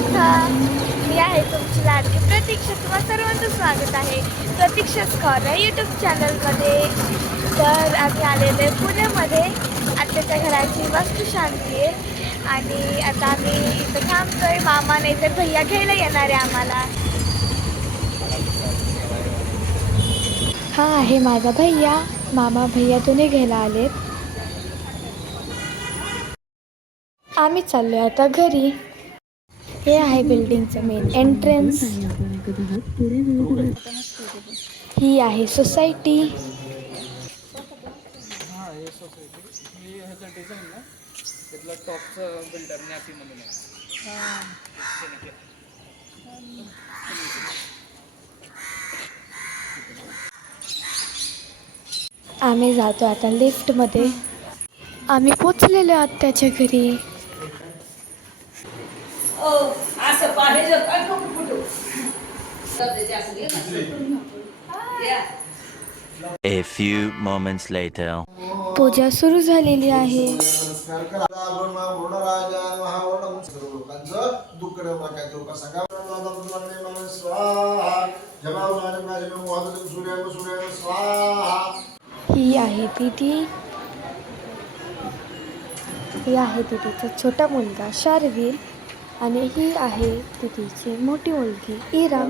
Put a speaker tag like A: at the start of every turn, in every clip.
A: समर्थ मी आहे तुमची लाडकी प्रतीक्षा. तुम्हा सर्वांचं स्वागत आहे. प्रतीक्षा स्कॉर या यूट्यूब चॅनलमध्ये तर आम्ही आलेले पुण्यामध्ये. आत्याच्या घराची वास्तुशांती आहे. आणि आता आम्ही इथं थांबतोय. मामा नाही तर भैया घ्यायला येणार आहे आम्हाला. हा आहे माझा भैया. मामा भैया तुम्ही घ्यायला आलेत. आम्ही चाललो आता घरी. हे आहे बिल्डिंगचं मेन एंट्रन्स ही आहे सोसायटी आम्ही जातो आता लिफ्टमध्ये आम्ही पोचलेलो आत्याच्या घरी.
B: असं पाहिजे काय नको कुठं या.
C: A few moments later.
A: पूजा सुरू झालेली आहे. ही आहे दिदी. ही आहे दिदीचा छोटा मुलगा शारवीर. आणि ही आहे दिदीची मोठी मुलगी इरा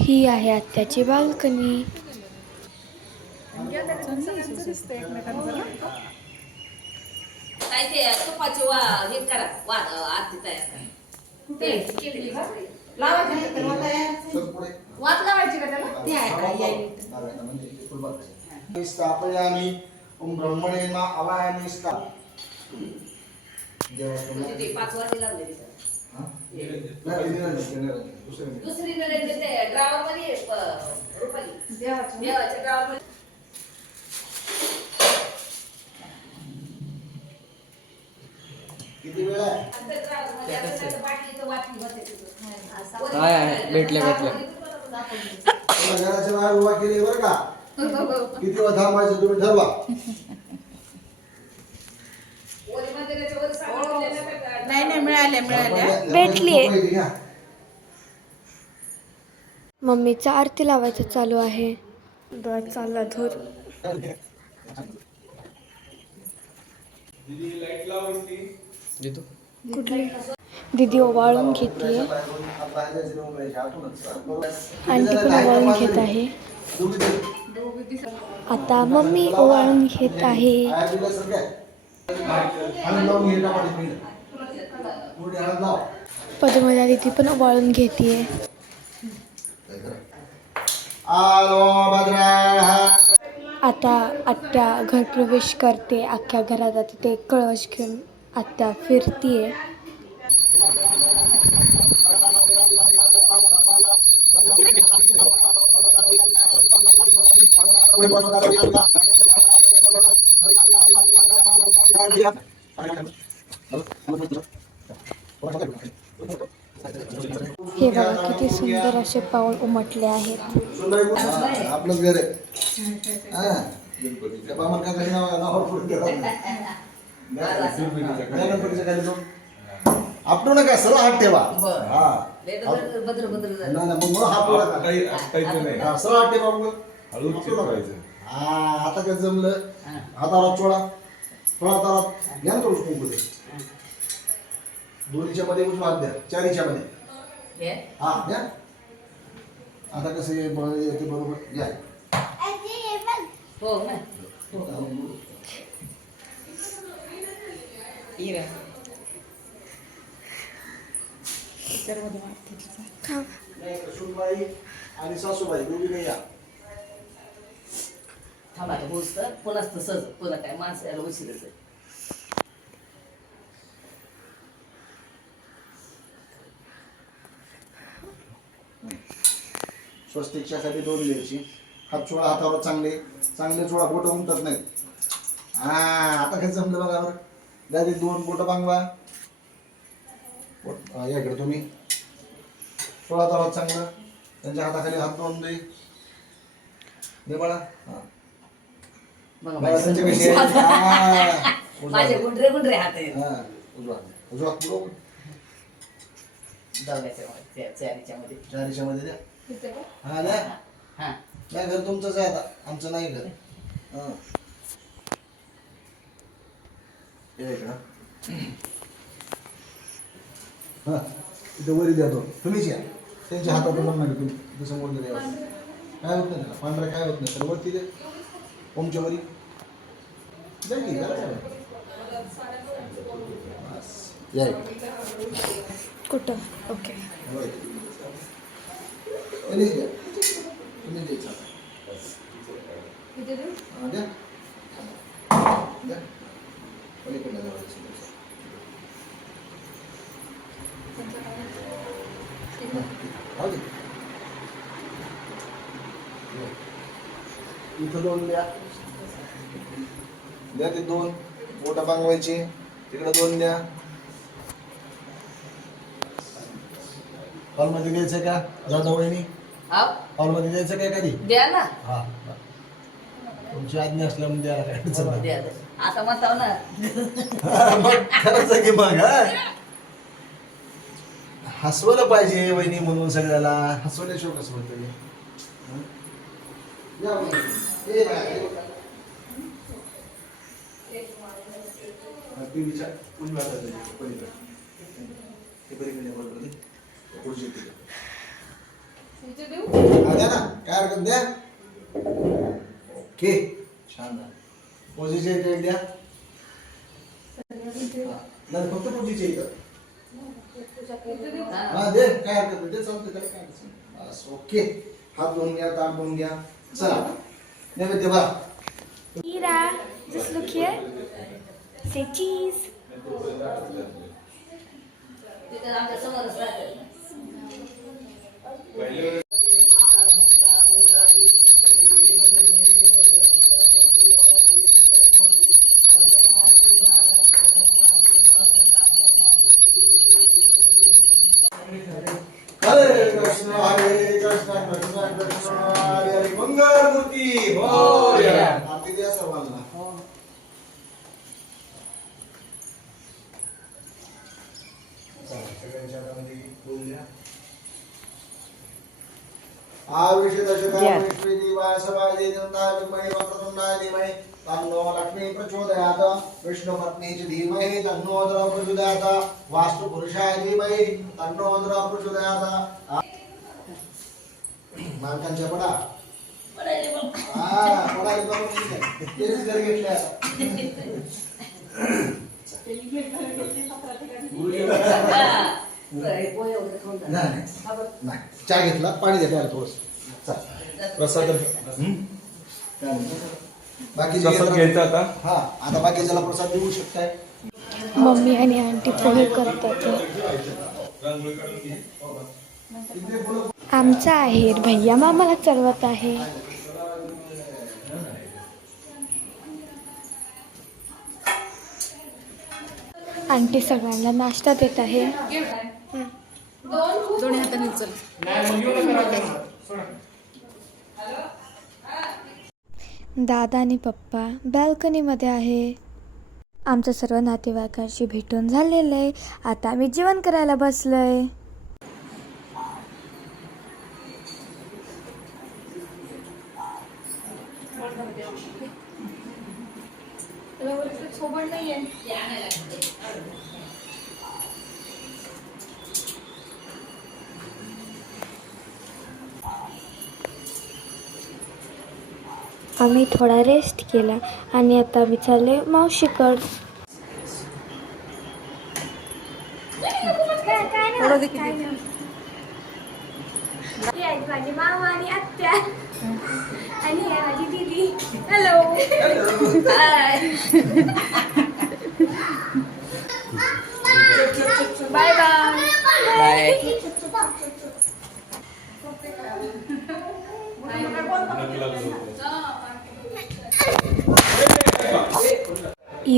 A: ही आहे आत्याची बाल्कनी.
B: काय ते तुपाची वा हे करा. वा आरती तयार करा. ते केली का?
D: चल पुढे
B: वात लावायची का त्याला
D: स्थापयामि ओम ब्रह्मणे मा अवायामि स्था देवाचं
B: म्हणजे.
D: हा? दुसरं नाही.
B: दुसरी नरेंद्र ते ड्रावर मध्ये प- रुपाली. देवाच्या ड्रावर मध्ये
D: किती वेळ आहे?
B: अंतर ड्रावर मध्ये आपण त्याचं बाटलीचं वाटी होते तिथं.
E: आहे, आहे. भेटले, भेटले.
D: तुम्हाला घराच्या बाहेर उभा केली बरं का? किती वेळ थांबायचं तुम्ही ठरवा?
F: नाही नाही मिळाल्या मिळाल्या
A: भेटलीये.
D: घ्या.
A: मम्मीचा आरती लावायचं चालू आहे डोळ्यात चालला धूर कुठली दिदी ओवाळून घेते. आंटी पण ओवाळून घेत आहे. आता मम्मी ओवाळून घेत आहे.
D: बाहेर
A: पद्मजा दिदी पण ओवाळून घेते आता आत्या घरप्रवेश करते. अख्ख्या घरात आता ते कळश घेऊन आत्या फिरतीये. हे बघा किती सुंदर असे पाऊल उमटले आहेत.
D: हा, आपलंच घर हा. ठेवा. आपटू नका सरळ हात ठेवा. हा. नाही नाही, मग हात पुढे
G: काही आपटायचं नाही
D: हा, सरळ हात ठेवा मग
G: हळूच. चिरकायचं.
D: हा आता काय जमलं? हाताला चोळा थोडा हाताला घ्या ना थोडं कुंकू. दोन्हीच्या मध्ये उजवा हात द्या. चारीच्या मध्ये.
B: हे?
D: हा द्या. आता कसं हे ब- येते बरोबर घ्या.
B: हो ना.
F: इरा.
D: नाही, सुनबाई आणि सासूबाई दोघी नाही या.
B: थांबा ते बोलत पुन्हा तसंच पुन्हा काय माणसं यायला उशीरच आहे.
D: स्वस्तिकच्यासाठी दोन द्यायची हात चोळा हातावर चांगले चांगले चोळा बोट उमटत नाहीत. हा आता काय जमलं बघा बरं. दादी दोन बोट बांगवा. बोट- हा, तुम्ही. चोळा हातावर चांगलं. त्यांच्या हाताखाली हात दोन दे. दे बाळा. हा.
B: माझे.
D: हा.
B: गुंडरे गुंडरे हात. आहेत
D: हा. हा
B: हा.
D: नाही घर तुमचंच आहे आता. आमचं नाही घर. हा. हे. हा. इथं वरी द्या तो तुम्हीच या. त्यांच्या हातात पण नाही तुम्ही. समोर द्या काय होत नाही पांढरा काय होत नाही. तर वरती दे ओमच्या वरी द्या की त्याला काय होतं? बस. या इकडे.
A: कुठं ओके
D: होय. तुम्हीच द्या तुम्हीच द्यायचं आता. हा, द्या द्या इथं दोन द्या. द्या ते दोन. बोटं पांगवायची तिकडे दोन द्या. हॉलमध्ये द्यायचं का? जाता वहिनी
B: हा?
D: हॉलमध्ये द्यायचं काय कधी
B: द्या ना.
D: हा. तुमची आज्ञा असल्यामुळे द्यायला काय अडचण नाही.
B: द्या द्या. आता म्हणताव ना.
D: हा, मग खरंच की मग हा. हसवलं पाहिजे वहिनी म्हणून सगळ्याला. हसवल्याशिवाय कसं होतं हे? हं? या वहिनी. टीव्हीच्या उजव्या पलीकडे. ते पलीकडे बरोबर दे. पुढची हा, द्या ना काय हरकत द्या ओके छान पोझिशन इथे द्या नाही फक्त पोझिशन इथं हा दे काय हरकत नाही ते चालतं त्याला काय ओके हात धुवून घ्या ताट धुवून घ्या चला Nevedeva.
A: Ira, just look here. Say cheese.
D: Hare Krishna, Hare Krishna, Krishna Krishna. मंगल मूर्ती मोरया. आरती द्या सर्वांना चला, सगळ्यांच्या हातामध्ये फूल द्या. आविषदशकाविष्वे दिवासवाजे जनता विद्महे वक्रतुण्डाय धीमहि तन्नो लक्ष्मी प्रचोदयात्. विष्णुपत्नी च धीमहि तन्नो रुद्रः प्रचोदयात् वास्तुपुरुषाय धीमहि तन्नो रुद्रः प्रचोदयात्. मालकांच्या पडा हा पडायला बघून ठीक आहे. तेच घर घेतले. नाही नाही. चहा घेतला पाणी त्याला थोडस प्रसाद हं? घेतात.
E: घ्यायचा आता
D: हा आता बाकीच्याला प्रसाद देऊ शकताय
A: मम्मी आणि आंटी पोहे करतात आमचा आहेर भैया मामाला चढवत आहे आंटी सगळ्यांना नाश्ता देत आहे.
F: दोन्ही हाताने उचल.
A: दादा आणि पप्पा बॅल्कनीमध्ये आहे. आमचं सर्व नातेवाईकांशी भेटून झालेलं आहे. आता आम्ही जेवण करायला बसलोय आम्ही थोडा रेस्ट केला आणि आता आम्ही चालले मावशीकड माझी मामा आणि आत्या. आणि आहे माझी दीदी. हॅलो बाय बाय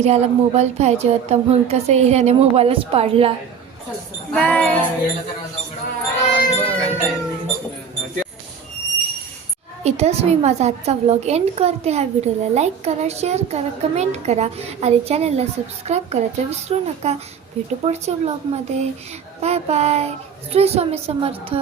A: हिऱ्याला मोबाईल पाहिजे होता म्हणून कसं हिऱ्याने मोबाईलच पाडला. बाय इथंच मी माझा आजचा व्लॉग एंड करते. ह्या व्हिडिओला लाईक करा शेअर करा कमेंट करा आणि चॅनलला सबस्क्राईब करायचं विसरू नका. भेटू पुढच्या व्लॉगमध्ये बाय बाय श्री स्वामी समर्थ.